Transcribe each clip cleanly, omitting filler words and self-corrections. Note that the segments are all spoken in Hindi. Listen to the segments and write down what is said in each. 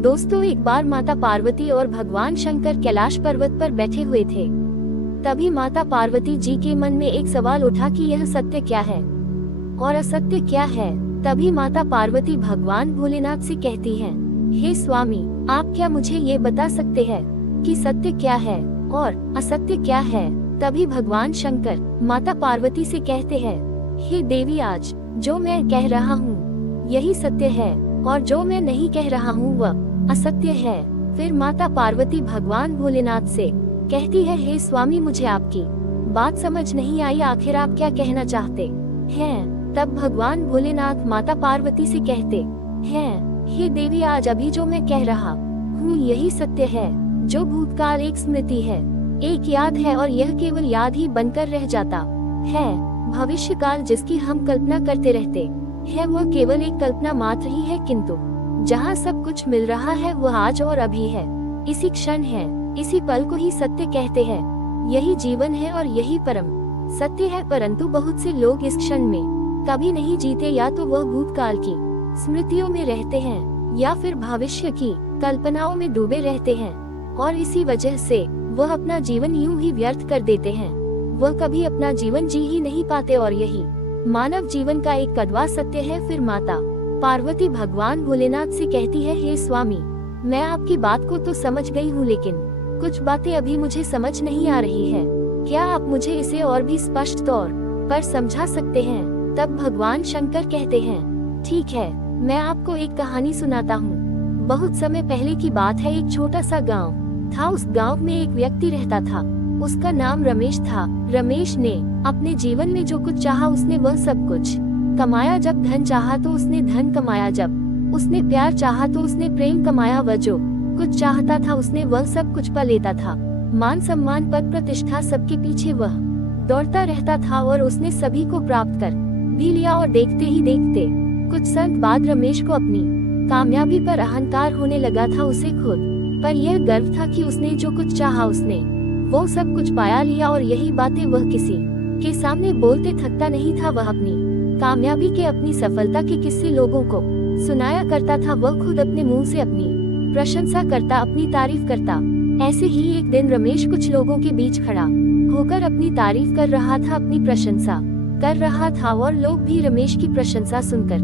दोस्तों, एक बार माता पार्वती और भगवान शंकर कैलाश पर्वत पर बैठे हुए थे। तभी माता पार्वती जी के मन में एक सवाल उठा कि यह सत्य क्या है और असत्य क्या है। तभी माता पार्वती भगवान भोलेनाथ से कहती हैं, हे स्वामी, आप क्या मुझे ये बता सकते हैं कि सत्य क्या है और असत्य क्या है। तभी भगवान शंकर माता पार्वती से कहते हैं, हे देवी, आज जो मैं कह रहा हूँ यही सत्य है और जो मैं नहीं कह रहा हूँ वह असत्य है। फिर माता पार्वती भगवान भोलेनाथ से कहती है, हे स्वामी, मुझे आपकी बात समझ नहीं आई, आखिर आप क्या कहना चाहते हैं। तब भगवान भोलेनाथ माता पार्वती से कहते हैं, हे देवी, आज अभी जो मैं कह रहा हूँ यही सत्य है। जो भूतकाल एक स्मृति है, एक याद है और यह केवल याद ही बनकर रह जाता है। भविष्य काल जिसकी हम कल्पना करते रहते हैं वह केवल एक कल्पना मात्र ही है, किंतु जहाँ सब कुछ मिल रहा है वह आज और अभी है, इसी क्षण है, इसी पल को ही सत्य कहते हैं। यही जीवन है और यही परम सत्य है। परंतु बहुत से लोग इस क्षण में कभी नहीं जीते, या तो वह भूतकाल की स्मृतियों में रहते हैं या फिर भविष्य की कल्पनाओं में डूबे रहते हैं और इसी वजह से वह अपना जीवन यूं ही व्यर्थ कर देते हैं। वह कभी अपना जीवन जी ही नहीं पाते और यही मानव जीवन का एक कड़वा सत्य है। फिर माता पार्वती भगवान भोलेनाथ से कहती है, हे स्वामी, मैं आपकी बात को तो समझ गई हूँ, लेकिन कुछ बातें अभी मुझे समझ नहीं आ रही है। क्या आप मुझे इसे और भी स्पष्ट तौर पर समझा सकते हैं। तब भगवान शंकर कहते हैं, ठीक है, मैं आपको एक कहानी सुनाता हूँ। बहुत समय पहले की बात है। एक छोटा सा गाँव था। उस गाँव में एक व्यक्ति रहता था। उसका नाम रमेश था। रमेश ने अपने जीवन में जो कुछ चाहा उसने वह सब कुछ कमाया। जब धन चाहा तो उसने धन कमाया, जब उसने प्यार चाहा तो उसने प्रेम कमाया। वह जो कुछ चाहता था उसने वह सब कुछ पा लेता था। मान सम्मान, पद प्रतिष्ठा, सबके पीछे वह दौड़ता रहता था और उसने सभी को प्राप्त कर भी लिया। और देखते ही देखते कुछ समय बाद रमेश को अपनी कामयाबी पर अहंकार होने लगा था। उसे खुद पर यह गर्व था कि उसने जो कुछ चाहा उसने वो सब कुछ पाया लिया। और यही बातें वह किसी के सामने बोलते थकता नहीं था। वह अपनी कामयाबी के, अपनी सफलता के किस्से लोगों को सुनाया करता था। वह खुद अपने मुंह से अपनी प्रशंसा करता, अपनी तारीफ करता। ऐसे ही एक दिन रमेश कुछ लोगों के बीच खड़ा होकर अपनी तारीफ कर रहा था, अपनी प्रशंसा कर रहा था और लोग भी रमेश की प्रशंसा सुनकर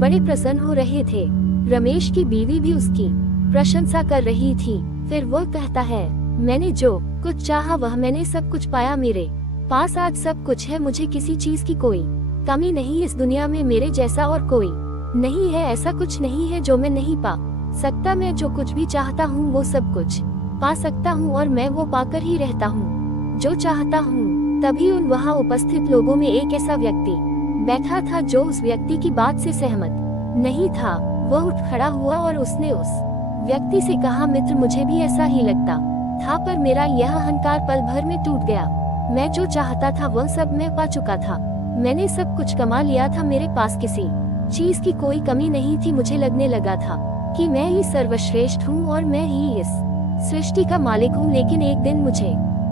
बड़े प्रसन्न हो रहे थे। रमेश की बीवी भी उसकी प्रशंसा कर रही थी। फिर वह कहता है, मैंने जो कुछ चाहा वह मैंने सब कुछ पाया। मेरे पास आज सब कुछ है, मुझे किसी चीज की कोई कमी नहीं। इस दुनिया में मेरे जैसा और कोई नहीं है। ऐसा कुछ नहीं है जो मैं नहीं पा सकता। मैं जो कुछ भी चाहता हूँ वो सब कुछ पा सकता हूँ और मैं वो पाकर ही रहता हूँ जो चाहता हूँ। तभी उन वहाँ उपस्थित लोगों में एक ऐसा व्यक्ति बैठा था जो उस व्यक्ति की बात से सहमत नहीं था। वह उठ खड़ा हुआ और उसने उस व्यक्ति से कहा, मित्र, मुझे भी ऐसा ही लगता था, पर मेरा यह अहंकार पल भर में टूट गया। मैं जो चाहता था वह सब मैं पा चुका था। मैंने सब कुछ कमा लिया था। मेरे पास किसी चीज की कोई कमी नहीं थी। मुझे लगने लगा था कि मैं ही सर्वश्रेष्ठ हूँ और मैं ही इस सृष्टि का मालिक हूँ। लेकिन एक दिन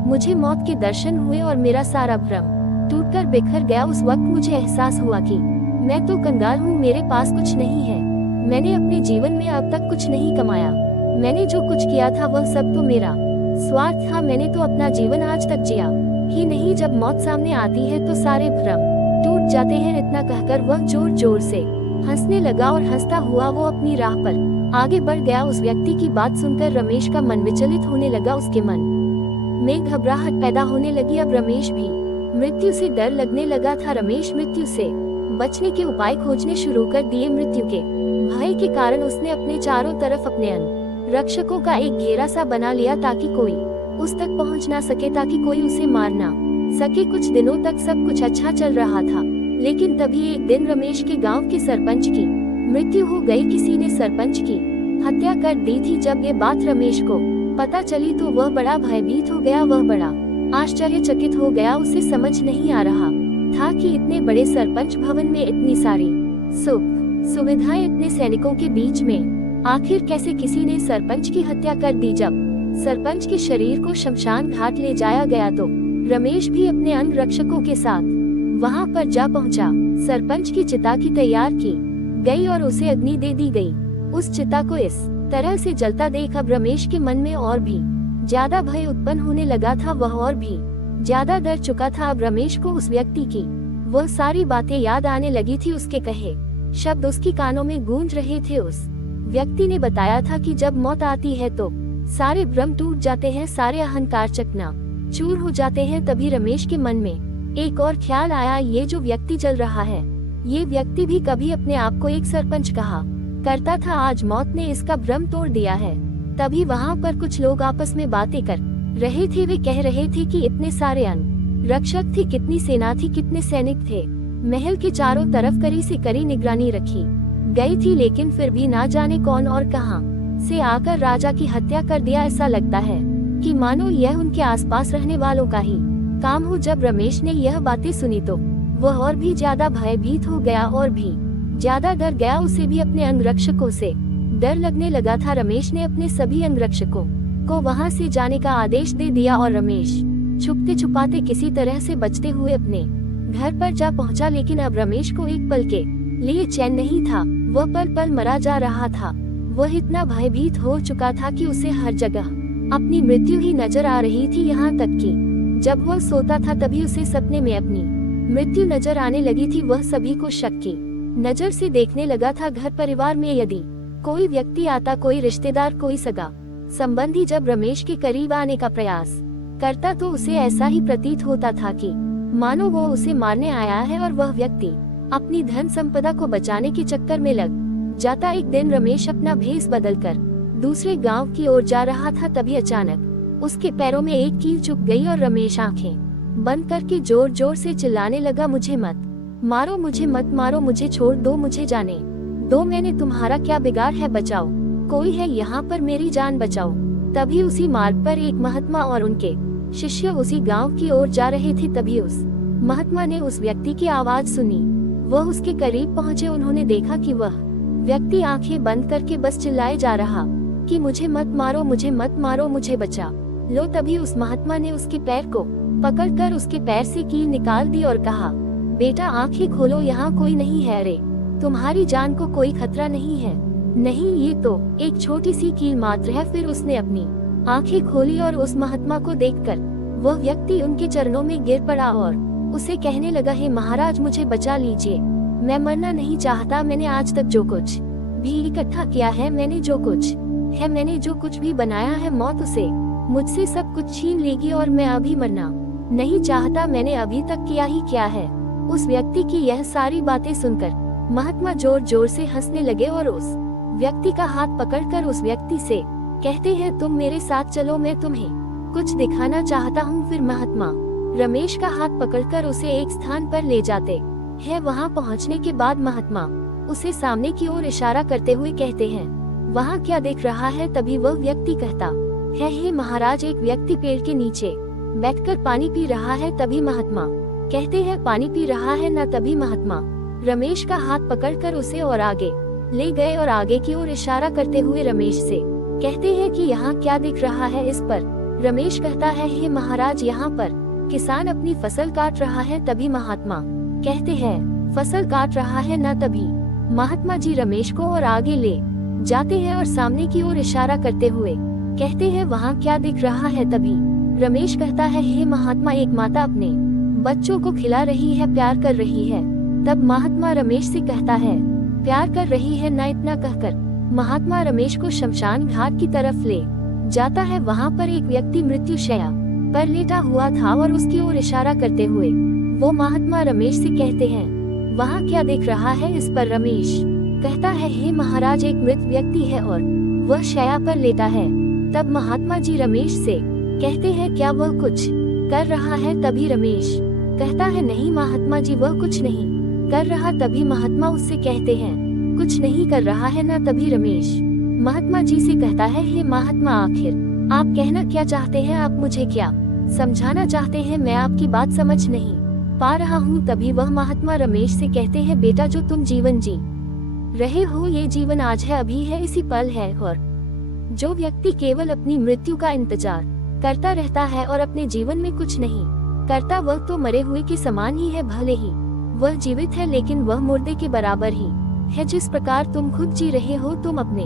मुझे मौत के दर्शन हुए और मेरा सारा भ्रम टूटकर बिखर गया। उस वक्त मुझे एहसास हुआ कि मैं तो कंगाल हूँ, मेरे पास कुछ नहीं है। मैंने अपने जीवन में अब तक कुछ नहीं कमाया। मैंने जो कुछ किया था वह सब तो मेरा स्वार्थ था। मैंने तो अपना जीवन आज तक जिया ही नहीं। जब मौत सामने आती है तो सारे भ्रम टूट जाते हैं। इतना कहकर वह जोर जोर से हंसने लगा और हंसता हुआ वो अपनी राह पर आगे बढ़ गया। उस व्यक्ति की बात सुनकर रमेश का मन विचलित होने लगा। उसके मन में घबराहट पैदा होने लगी। अब रमेश भी मृत्यु से डर लगने लगा था। रमेश मृत्यु से बचने के उपाय खोजने शुरू कर दिए। मृत्यु के भय के कारण उसने अपने चारों तरफ अपने रक्षकों का एक घेरा सा बना लिया ताकि कोई उस तक पहुंच ना सके, ताकि कोई उसे मार ना सके। कुछ दिनों तक सब कुछ अच्छा चल रहा था, लेकिन तभी एक दिन रमेश के गांव के सरपंच की मृत्यु हो गई। किसी ने सरपंच की हत्या कर दी थी। जब ये बात रमेश को पता चली तो वह बड़ा भयभीत हो गया। वह बड़ा आश्चर्यचकित हो गया। उसे समझ नहीं आ रहा था कि इतने बड़े सरपंच भवन में इतनी सारी सुख सुविधाएं, इतने सैनिकों के बीच में आखिर कैसे किसी ने सरपंच की हत्या कर दी। जब सरपंच के शरीर को शमशान घाट ले जाया गया तो रमेश भी अपने अंग रक्षकों के साथ वहां पर जा पहुंचा। सरपंच की चिता की तैयार की गई और उसे अग्नि दे दी गई। उस चिता को इस तरह से जलता देख अब रमेश के मन में और भी ज्यादा भय उत्पन्न होने लगा था। वह और भी ज्यादा डर चुका था। अब रमेश को उस व्यक्ति की वह सारी बातें याद आने लगी थी। उसके कहे शब्द उसकी कानों में गूंज रहे थे। उस व्यक्ति ने बताया था कि जब मौत आती है तो सारे भ्रम टूट जाते हैं, सारे अहंकार चकना चूर हो जाते हैं। तभी रमेश के मन में एक और ख्याल आया, ये जो व्यक्ति चल रहा है, ये व्यक्ति भी कभी अपने आप को एक सरपंच कहा करता था। आज मौत ने इसका भ्रम तोड़ दिया है। तभी वहाँ पर कुछ लोग आपस में बातें कर रहे थे। वे कह रहे थे कि इतने सारे अंग रक्षक थे, कितनी सेना थी, कितने सैनिक थे। महल के चारों तरफ कड़ी से कड़ी निगरानी रखी गई थी, लेकिन फिर भी ना जाने कौन और कहां से आकर राजा की हत्या कर दिया। ऐसा लगता है कि मानो यह उनके आसपास रहने वालों का ही काम हो। जब रमेश ने यह बातें सुनी तो वह और भी ज्यादा भयभीत हो गया और भी ज्यादा डर गया। उसे भी अपने अंगरक्षकों से डर लगने लगा था। रमेश ने अपने सभी अंगरक्षकों को वहां से जाने का आदेश दे दिया और रमेश छुपते छुपाते किसी तरह से बचते हुए अपने घर पर जा पहुंचा। लेकिन अब रमेश को एक पल के लिए चैन नहीं था। वह पल पल मरा जा रहा था। वह इतना भयभीत हो चुका था कि उसे हर जगह अपनी मृत्यु ही नजर आ रही थी। यहाँ तक कि जब वह सोता था तभी उसे सपने में अपनी मृत्यु नजर आने लगी थी। वह सभी को शक की नजर से देखने लगा था। घर परिवार में यदि कोई व्यक्ति आता, कोई रिश्तेदार, कोई सगा संबंधी जब रमेश के करीब आने का प्रयास करता तो उसे ऐसा ही प्रतीत होता था कि मानो वो उसे मारने आया है और वह व्यक्ति अपनी धन संपदा को बचाने के चक्कर में लग जाता। एक दिन रमेश अपना भेष बदलकर दूसरे गांव की ओर जा रहा था। तभी अचानक उसके पैरों में एक कील चुभ गई और रमेश आंखें बंद करके जोर जोर से चिल्लाने लगा, मुझे मत मारो, मुझे मत मारो, मुझे छोड़ दो, मुझे जाने दो, मैंने तुम्हारा क्या बिगाड़ है, बचाओ, कोई है यहाँ पर, मेरी जान बचाओ। तभी उसी मार्ग पर एक महात्मा और उनके शिष्य उसी गांव की ओर जा रहे थे। तभी उस महात्मा ने उस व्यक्ति की आवाज सुनी। वह उसके करीब पहुँचे। उन्होंने देखा कि वह व्यक्ति आंखें बंद करके बस चिल्लाए जा रहा कि मुझे मत मारो, मुझे मत मारो, मुझे बचा लो। तभी उस महात्मा ने उसके पैर को पकड़कर उसके पैर से कील निकाल दी और कहा, बेटा आंखें खोलो, यहाँ कोई नहीं है रे, तुम्हारी जान को कोई खतरा नहीं है। नहीं, ये तो एक छोटी सी कील मात्र है। फिर उसने अपनी आंखें खोली और उस महात्मा को देखकर वह व्यक्ति उनके चरणों में गिर पड़ा और उसे कहने लगा, हे महाराज, मुझे बचा लीजिए, मैं मरना नहीं चाहता। मैंने आज तक जो कुछ भी इकट्ठा किया है, मैंने जो कुछ भी बनाया है, मौत उसे मुझसे सब कुछ छीन लेगी और मैं अभी मरना नहीं चाहता। मैंने अभी तक किया ही क्या है। उस व्यक्ति की यह सारी बातें सुनकर महात्मा जोर जोर से हंसने लगे और उस व्यक्ति का हाथ पकड़कर उस व्यक्ति से कहते हैं, तुम मेरे साथ चलो, मैं तुम्हें कुछ दिखाना चाहता हूँ। फिर महात्मा रमेश का हाथ पकड़कर उसे एक स्थान पर ले जाते हैं। वहाँ पहुँचने के बाद महात्मा उसे सामने की ओर इशारा करते हुए कहते हैं, वहाँ क्या देख रहा है। तभी वह व्यक्ति कहता है, हे महाराज, एक व्यक्ति पेड़ के नीचे बैठकर पानी पी रहा है। तभी महात्मा कहते हैं, पानी पी रहा है ना। तभी महात्मा रमेश का हाथ पकड़कर उसे और आगे ले गए और आगे की ओर इशारा करते हुए रमेश से कहते हैं कि यहाँ क्या दिख रहा है। इस पर रमेश कहता है, हे महाराज, यहाँ पर किसान अपनी फसल काट रहा है। तभी महात्मा कहते हैं, फसल काट रहा है ना। तभी महात्मा जी रमेश को और आगे ले जाते हैं और सामने की ओर इशारा करते हुए कहते हैं, वहाँ क्या दिख रहा है। तभी रमेश कहता है, हे महात्मा, एक माता अपने बच्चों को खिला रही है, प्यार कर रही है। तब महात्मा रमेश से कहता है, प्यार कर रही है ना। इतना कहकर महात्मा रमेश को शमशान घाट की तरफ ले जाता है। वहाँ पर एक व्यक्ति मृत्युशैया पर लेटा हुआ था और उसकी ओर इशारा करते हुए वो महात्मा रमेश से कहते हैं, वहाँ क्या देख रहा है। इस पर रमेश कहता है, हे महाराज, एक मृत व्यक्ति है और वह शैया पर लेटा है। तब महात्मा जी रमेश से कहते हैं, क्या वह कुछ कर रहा है। तभी रमेश कहता है, नहीं महात्मा जी, वह कुछ नहीं कर रहा। तभी महात्मा उससे कहते हैं, कुछ नहीं कर रहा है ना। तभी रमेश महात्मा जी से कहता है, हे महात्मा, आखिर आप कहना क्या चाहते हैं, आप मुझे क्या समझाना चाहते हैं, मैं आपकी बात समझ नहीं पा रहा हूँ। तभी वह महात्मा रमेश से कहते हैं, बेटा, जो तुम जीवन जी रहे हो, ये जीवन आज है, अभी है, इसी पल है। और जो व्यक्ति केवल अपनी मृत्यु का इंतजार करता रहता है और अपने जीवन में कुछ नहीं करता, वह तो मरे हुए के समान ही है। भले ही वह जीवित है, लेकिन वह मुर्दे के बराबर ही है। जिस प्रकार तुम खुद जी रहे हो, तुम अपने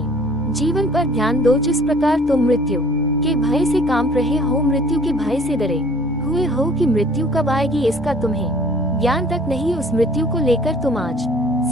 जीवन पर ध्यान दो जिस प्रकार तुम मृत्यु के भय से कांप रहे हो, मृत्यु के भय से डरे हुए हो कि मृत्यु कब आएगी इसका तुम्हें ज्ञान तक नहीं। उस मृत्यु को लेकर तुम आज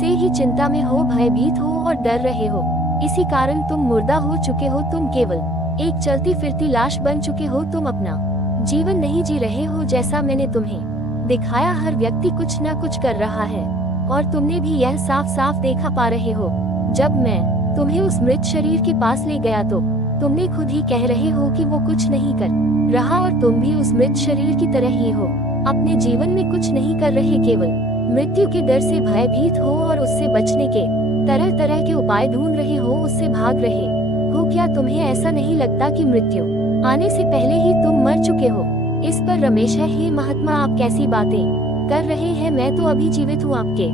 से ही चिंता में हो, भयभीत हो और डर रहे हो। इसी कारण तुम मुर्दा हो चुके हो, तुम केवल एक चलती फिरती लाश बन चुके हो। तुम अपना जीवन नहीं जी रहे हो जैसा मैंने तुम्हें दिखाया। हर व्यक्ति कुछ न कुछ कर रहा है और तुमने भी यह साफ साफ देखा पा रहे हो। जब मैं तुम्हें उस मृत शरीर के पास ले गया तो तुमने खुद ही कह रहे हो कि वो कुछ नहीं कर रहा और तुम भी उस मृत शरीर की तरह ही हो, अपने जीवन में कुछ नहीं कर रहे, केवल मृत्यु के डर से भयभीत हो और उससे बचने के तरह तरह के उपाय ढूंढ रहे हो, उससे भाग रहे हो। क्या तुम्हें ऐसा नहीं लगता कि मृत्यु आने से पहले ही तुम मर चुके हो? इस पर रमेश है, हे महात्मा आप कैसी बातें कर रहे हैं, मैं तो अभी जीवित हूँ, आपके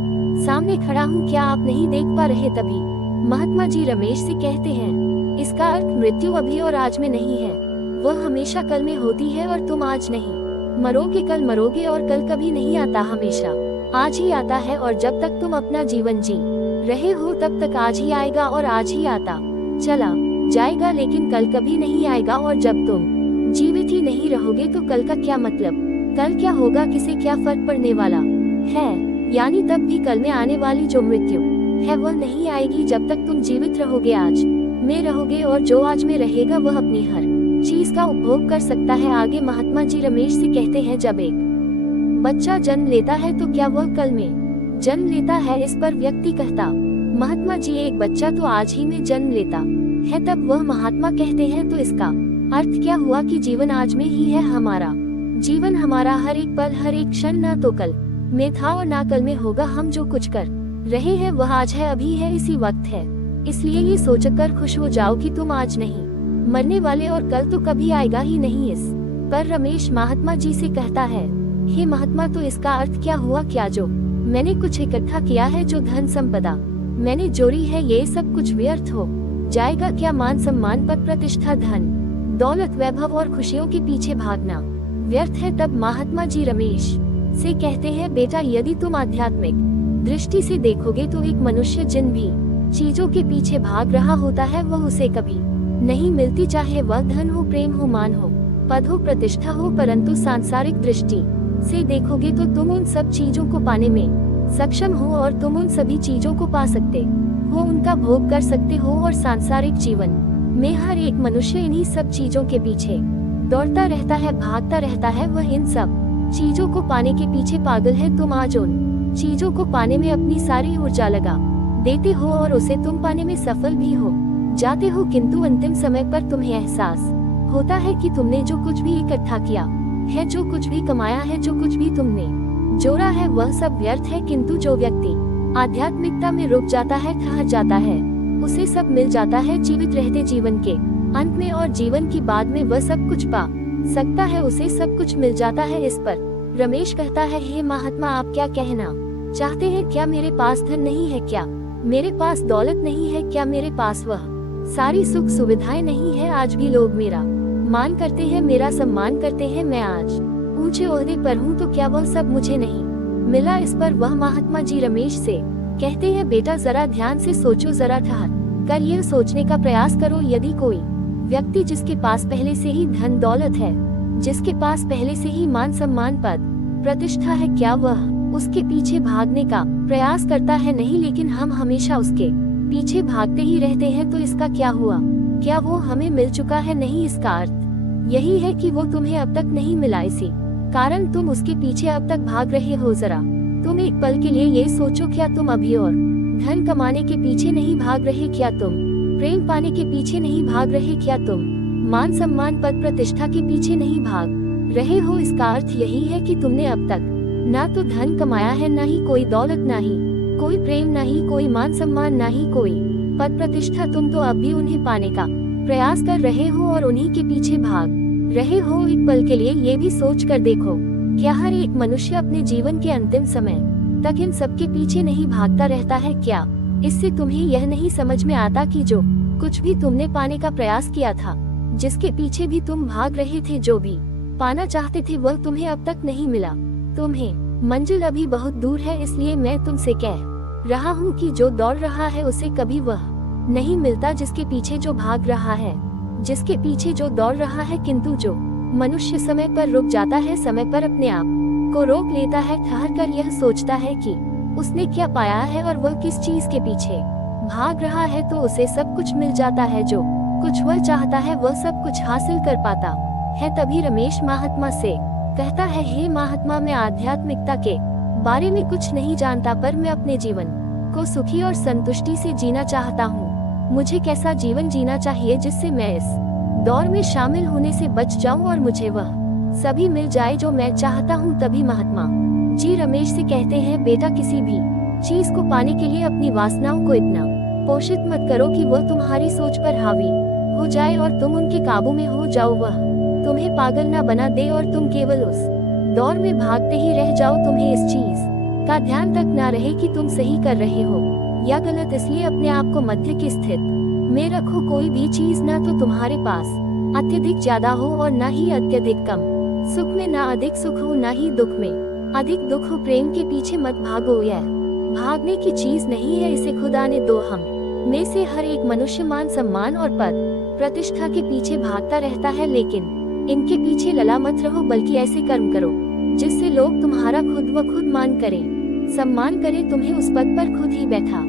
सामने खड़ा हूँ, क्या आप नहीं देख पा रहे? तभी महात्मा जी रमेश से कहते हैं, इसका अर्थ मृत्यु अभी और आज में नहीं है, वह हमेशा कल में होती है और तुम आज नहीं मरोगे, कल मरोगे और कल कभी नहीं आता, हमेशा आज ही आता है। और जब तक तुम अपना जीवन जी रहे हो तब तक आज ही आएगा और आज ही आता चला जाएगा, लेकिन कल कभी नहीं आएगा। और जब तुम जीवित ही नहीं रहोगे तो कल का क्या मतलब? कल क्या होगा, किसे क्या फर्क पड़ने वाला है? यानी तब भी कल में आने वाली जो मृत्यु है वह नहीं आएगी जब तक तुम जीवित रहोगे, आज में रहोगे। और जो आज में रहेगा वह अपनी हर चीज का उपभोग कर सकता है। आगे महात्मा जी रमेश से कहते हैं, जब एक बच्चा जन्म लेता है तो क्या वह कल में जन्म लेता है? इस पर व्यक्ति कहता, महात्मा जी एक बच्चा तो आज ही में जन्म लेता है। तब वह महात्मा कहते हैं, तो इसका अर्थ क्या हुआ कि जीवन आज में ही है हमारा जीवन, हमारा हर एक पल हर एक क्षण ना तो कल में था और ना कल में होगा। हम जो कुछ कर रहे हैं वह आज है, अभी है, इसी वक्त है। इसलिए ये सोचकर खुश हो जाओ कि तुम आज नहीं मरने वाले और कल तो कभी आएगा ही नहीं। इस पर रमेश महात्मा जी से कहता है, हे महात्मा तो इसका अर्थ क्या हुआ? क्या जो मैंने कुछ इकट्ठा किया है, जो धन संपदा मैंने जोड़ी है, ये सब कुछ व्यर्थ हो जाएगा क्या? मान सम्मान पद प्रतिष्ठा धन दौलत वैभव और खुशियों के पीछे भागना व्यर्थ है। तब महात्मा जी रमेश से कहते हैं, बेटा यदि तुम आध्यात्मिक दृष्टि से देखोगे तो एक मनुष्य जिन भी चीजों के पीछे भाग रहा होता है वह उसे कभी नहीं मिलती, चाहे वह धन हो, प्रेम हो, मान हो, पद हो, प्रतिष्ठा हो। परंतु सांसारिक दृष्टि से देखोगे तो तुम उन सब चीजों को पाने में सक्षम हो और तुम उन सभी चीजों को पा सकते हो, उनका भोग कर सकते हो। और सांसारिक जीवन में हर एक मनुष्य इन्हीं सब चीजों के पीछे दौड़ता रहता है, भागता रहता है, वह इन सब चीजों को पाने के पीछे पागल है। तुम आज उन चीजों को पाने में अपनी सारी ऊर्जा लगा देते हो और उसे तुम पाने में सफल भी हो जाते हो, किंतु अंतिम समय पर तुम्हें एहसास होता है कि तुमने जो कुछ भी इकट्ठा किया है, जो कुछ भी कमाया है, जो कुछ भी तुमने जोड़ा है, वह सब व्यर्थ है। किंतु जो व्यक्ति आध्यात्मिकता में रुक जाता है, ठहर जाता है, उसे सब मिल जाता है जीवित रहते जीवन के अंत में, और जीवन की बाद में वह सब कुछ पा सकता है, उसे सब कुछ मिल जाता है। इस पर रमेश कहता है, हे महात्मा आप क्या कहना चाहते हैं? क्या मेरे पास धन नहीं है? क्या मेरे पास दौलत नहीं है? क्या मेरे पास वह सारी सुख सुविधाएं नहीं है? आज भी लोग मेरा मान करते हैं, मेरा सम्मान करते हैं, मैं आज ऊंचे ओहदे पर हूँ, तो क्या वह सब मुझे नहीं मिला? इस पर वह महात्मा जी रमेश से कहते हैं, बेटा जरा ध्यान से सोचो, जरा ठहर कर यह सोचने का प्रयास करो। यदि कोई व्यक्ति जिसके पास पहले से ही धन दौलत है, जिसके पास पहले से ही मान सम्मान पद प्रतिष्ठा है, क्या वह उसके पीछे भागने का प्रयास करता है? नहीं, लेकिन हम हमेशा उसके पीछे भागते ही रहते हैं। तो इसका क्या हुआ? क्या वो हमें मिल चुका है? नहीं, इसका अर्थ यही है कि वो तुम्हें अब तक नहीं मिला, इसी कारण तुम उसके पीछे अब तक भाग रहे हो। जरा तुम एक पल के लिए ये सोचो, क्या तुम अभी और धन कमाने के पीछे नहीं भाग रहे? क्या तुम प्रेम पाने के पीछे नहीं भाग रहे? क्या तुम मान सम्मान पद प्रतिष्ठा के पीछे नहीं भाग रहे हो? इसका अर्थ यही है कि तुमने अब तक ना तो धन कमाया है, ना ही कोई दौलत, ना ही कोई प्रेम, ना ही कोई मान सम्मान, ना ही कोई पद प्रतिष्ठा। तुम तो अब भी उन्हें पाने का प्रयास कर रहे हो और उन्हीं के पीछे भाग रहे हो। एक पल के लिए ये भी सोच कर देखो, क्या हर एक मनुष्य अपने जीवन के अंतिम समय तक इन सबके पीछे नहीं भागता रहता है? क्या इससे तुम्हें यह नहीं समझ में आता कि जो कुछ भी तुमने पाने का प्रयास किया था, जिसके पीछे भी तुम भाग रहे थे, जो भी पाना चाहते थे, वह तुम्हें अब तक नहीं मिला। तुम्हें मंजिल अभी बहुत दूर है, इसलिए मैं तुमसे कह रहा हूँ कि जो दौड़ रहा है उसे कभी वह नहीं मिलता जिसके पीछे जो भाग रहा है, जिसके पीछे जो दौड़ रहा है, किंतु जो मनुष्य समय पर रुक जाता है, समय पर अपने आप को रोक लेता है, ठहर कर यह सोचता है कि उसने क्या पाया है और वह किस चीज के पीछे भाग रहा है, तो उसे सब कुछ मिल जाता है। जो कुछ वह चाहता है वह सब कुछ हासिल कर पाता है। तभी रमेश महात्मा से कहता है, हे महात्मा, मैं आध्यात्मिकता के बारे में कुछ नहीं जानता, पर मैं अपने जीवन को सुखी और संतुष्टि से जीना चाहता हूँ। मुझे कैसा जीवन जीना चाहिए जिससे मैं इस दौर में शामिल होने से बच जाऊं और मुझे वह सभी मिल जाए जो मैं चाहता हूँ। तभी महात्मा जी रमेश से कहते हैं, बेटा, किसी भी चीज को पाने के लिए अपनी वासनाओं को इतना पोषित मत करो कि वह तुम्हारी सोच पर हावी हो जाए और तुम उनके काबू में हो जाओ। वह तुम्हें पागल ना बना दे और तुम केवल उस दौर में भागते ही रह जाओ। तुम्हें इस चीज का ध्यान तक ना रहे कि तुम सही कर रहे हो या गलत। इसलिए अपने आप को मध्य की स्थिति में रखो। कोई भी चीज ना तो तुम्हारे पास अत्यधिक ज्यादा हो और ना ही अत्यधिक कम। सुख में ना अधिक सुख हो, ना ही दुख में अधिक दुख हो। प्रेम के पीछे मत भागो, यह भागने की चीज नहीं है, इसे खुदा ने दो। हम में से हर एक मनुष्य मान, सम्मान और पद प्रतिष्ठा के पीछे भागता रहता है, लेकिन इनके पीछे लला मत रहो, बल्कि ऐसे कर्म करो जिससे लोग तुम्हारा खुद व खुद मान करें, सम्मान करें। तुम्हें उस पद पर खुद ही बैठा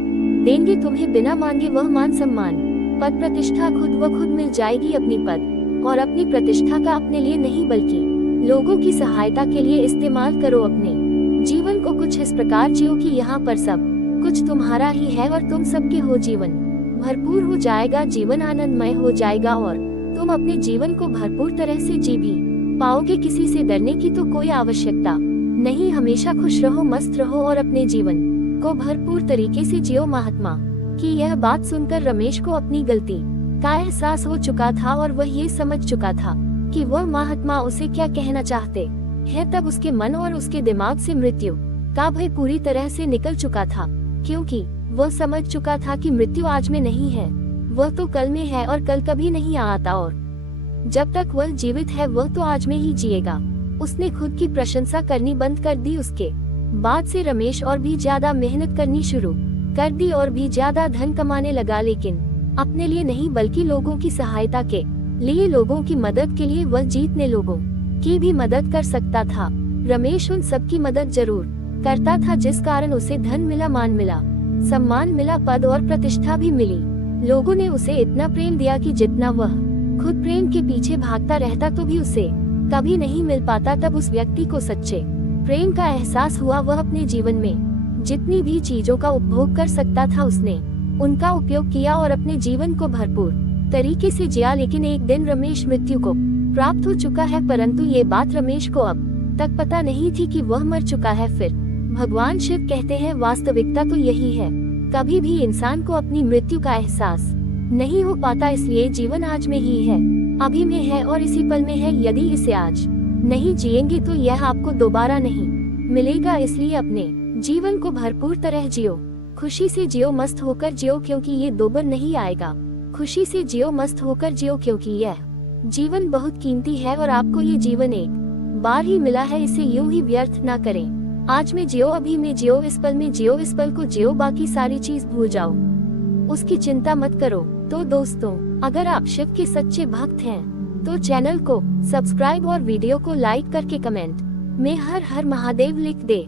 देंगे, तुम्हें बिना मांगे वह मान, सम्मान, पद प्रतिष्ठा खुद व खुद मिल जाएगी। अपनी पद और अपनी प्रतिष्ठा का अपने लिए नहीं बल्कि लोगों की सहायता के लिए इस्तेमाल करो। अपने जीवन को कुछ इस प्रकार जियो कि यहाँ पर सब कुछ तुम्हारा ही है और तुम सबके हो। जीवन भरपूर हो जाएगा, जीवन आनंदमय हो जाएगा और तुम अपने जीवन को भरपूर तरह से जी भी पाओगे। किसी से डरने की तो कोई आवश्यकता नहीं। हमेशा खुश रहो, मस्त रहो और अपने जीवन को भरपूर तरीके से जियो। महात्मा की यह बात सुनकर रमेश को अपनी गलती का एहसास हो चुका था और वह ये समझ चुका था कि वह महात्मा उसे क्या कहना चाहते हैं। तब उसके मन और उसके दिमाग से मृत्यु का भय पूरी तरह से निकल चुका था, क्योंकि वह समझ चुका था कि मृत्यु आज में नहीं है, वह तो कल में है और कल कभी नहीं आता, और जब तक वह जीवित है वह तो आज में ही जिएगा। उसने खुद की प्रशंसा करनी बंद कर दी। उसके बाद से रमेश और भी ज्यादा मेहनत करनी शुरू कर दी और भी ज्यादा धन कमाने लगा, लेकिन अपने लिए नहीं बल्कि लोगों की सहायता के लिए, लोगों की मदद के लिए। वह जीतने लोगों की भी मदद कर सकता था। रमेश उन सबकी मदद जरूर करता था, जिस कारण उसे धन मिला, मान मिला, सम्मान मिला, पद और प्रतिष्ठा भी मिली। लोगों ने उसे इतना प्रेम दिया कि जितना वह खुद प्रेम के पीछे भागता रहता तो भी उसे कभी नहीं मिल पाता। तब उस व्यक्ति को सच्चे प्रेम का एहसास हुआ। वह अपने जीवन में जितनी भी चीजों का उपभोग कर सकता था उसने उनका उपयोग किया और अपने जीवन को भरपूर तरीके से जिया। लेकिन एक दिन रमेश मृत्यु को प्राप्त हो चुका है, परंतु ये बात रमेश को अब तक पता नहीं थी कि वह मर चुका है। फिर भगवान शिव कहते हैं, वास्तविकता तो यही है, कभी भी इंसान को अपनी मृत्यु का एहसास नहीं हो पाता। इसलिए जीवन आज में ही है, अभी में है और इसी पल में है। यदि इसे आज नहीं जिएंगे तो यह आपको दोबारा नहीं मिलेगा। इसलिए अपने जीवन को भरपूर तरह जियो, खुशी से जियो, मस्त होकर जियो, क्योंकि ये दोबारा नहीं आएगा। खुशी से जियो, मस्त होकर जियो, क्योंकि यह जीवन बहुत कीमती है और आपको ये जीवन एक बार ही मिला है। इसे यूं ही व्यर्थ ना करें। आज में जियो, अभी में जियो, इस पल में जियो, इस पल को जियो, बाकी सारी चीज भूल जाओ, उसकी चिंता मत करो। तो दोस्तों, अगर आप शिव के सच्चे भक्त हैं तो चैनल को सब्सक्राइब और वीडियो को लाइक करके कमेंट में हर हर महादेव लिख दे।